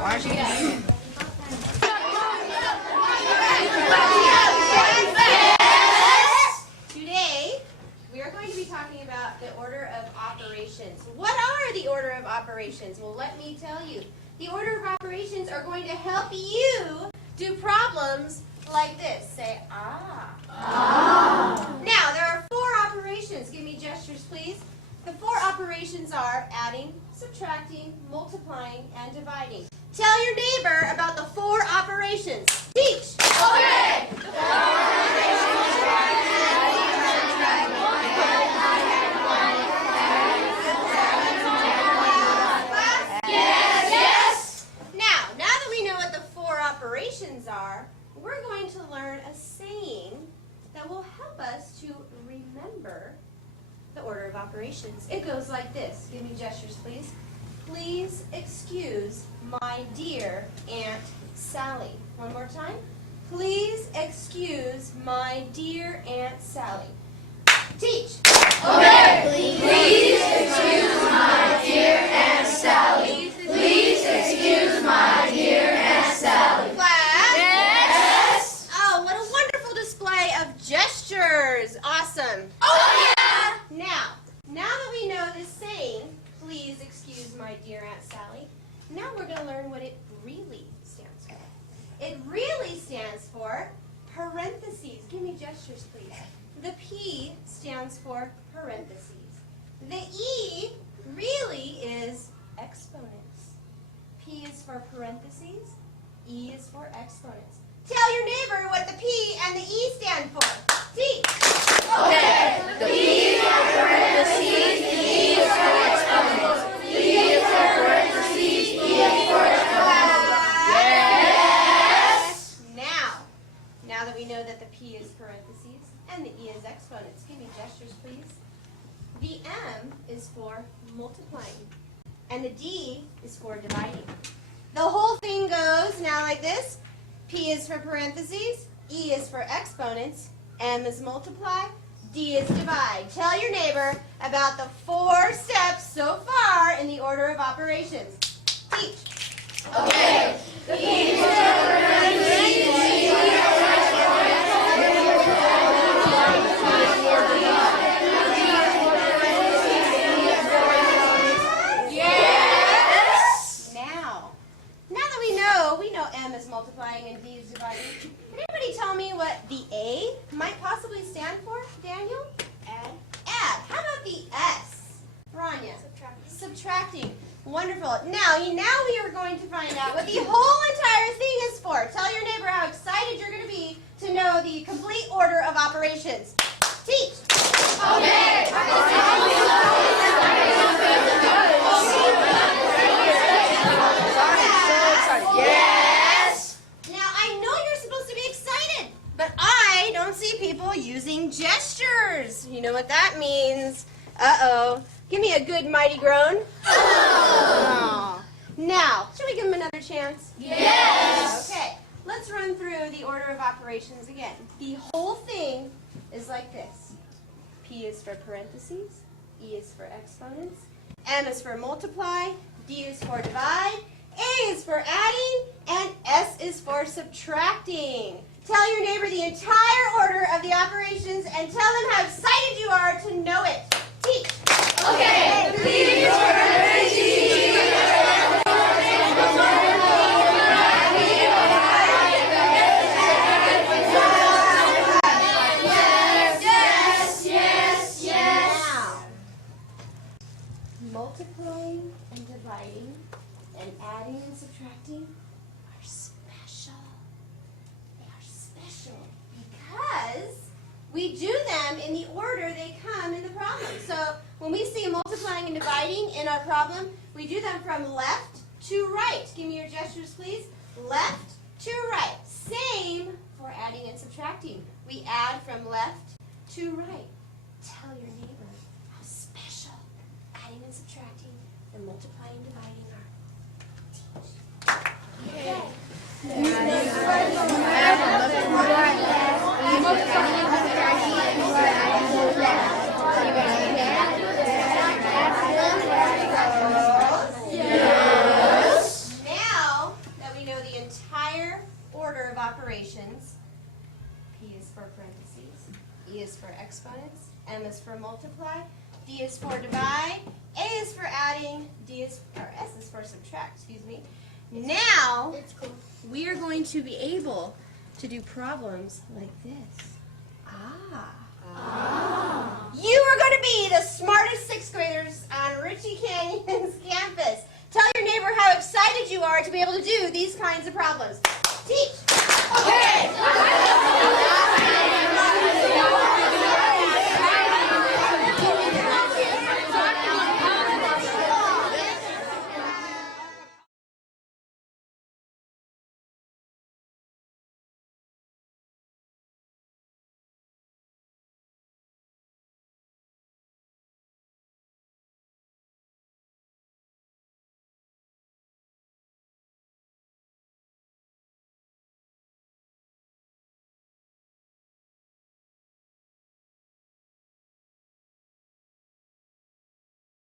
Why don't you get in? Today, we are going to be talking about the order of operations. What are the order of operations? Well, let me tell you. The order of operations are going to help you do problems like this. Say, ah. Ah. Now, there are 4 operations. Give me gestures, please. The 4 operations are adding, subtracting, multiplying, and dividing. Tell your neighbor about the 4 operations. Teach. Okay. The 4 operations are adding, subtracting, multiplying, Yes. Now that we know what the 4 operations are, we're going to learn a saying that will help us to remember the order of operations. It goes like this. Give me gestures, please. Please excuse my dear Aunt Sally. One more time. Please excuse my dear Aunt Sally. Teach. Okay. Please excuse my dear Aunt Sally. Please excuse my dear Aunt Sally. Class? Yes. Oh, what a wonderful display of gestures. Awesome. Oh yeah. Now that we know this saying, please excuse my dear Aunt Sally, now we're going to learn what it really stands for. It really stands for parentheses. Give me gestures, please. The P stands for parentheses. The E really is exponents. P is for parentheses. E is for exponents. Tell your neighbor what the P and the E stand for. Teach. Okay. The P is for parentheses, the E is for exponents. The E is for parentheses, E is for exponents. Yes. Now that we know that the P is parentheses and the E is exponents, give me gestures, please. The M is for multiplying, and the D is for dividing. The whole thing goes now like this. P is for parentheses, E is for exponents, M is multiply, D is divide. Tell your neighbor about the 4 steps so far in the order of operations. Teach. Okay. The P is for parentheses, E is for exponents, M is multiply, D is for divide. D is for parentheses, E is for exponents. Yes. Now that we know M is multiplying and D is dividing. Can anybody tell me what the A might possibly stand for, Daniel? Add. Add. How about the S? Rania? Subtracting. Wonderful. Now we are going to find out what the whole entire thing is for. Tell your neighbor how excited you're going to be to know the complete order of operations. Teach. Okay. Yes. Now, I know you're supposed to be excited, but I don't see people using gestures. You know what that means. Uh-oh. Give me a good mighty groan. Oh. Now, should we give them another chance? Yes. Okay. Let's run through the order of operations again. The whole thing is like this. P is for parentheses, E is for exponents, M is for multiply, D is for divide, A is for adding, and S is for subtracting. Tell your neighbor the entire order of the operations and tell them how excited you are to know it. Teach. Okay. Please for parentheses. Multiplying and dividing and adding and subtracting are special. They are special because we do them in the order they come in the problem. So when we see multiplying and dividing in our problem, we do them from left to right. Give me your gestures, please. Left to right. Same for adding and subtracting. We add from left to right. Tell your neighbor how special adding and subtracting and multiplying and dividing M is for multiply, D is for divide, A is for adding, S is for subtract, excuse me. Now, It's cool. we are going to be able to do problems like this. You are going to be the smartest 6th graders on Ritchie Canyon's campus. Tell your neighbor how excited you are to be able to do these kinds of problems. Teach! Okay.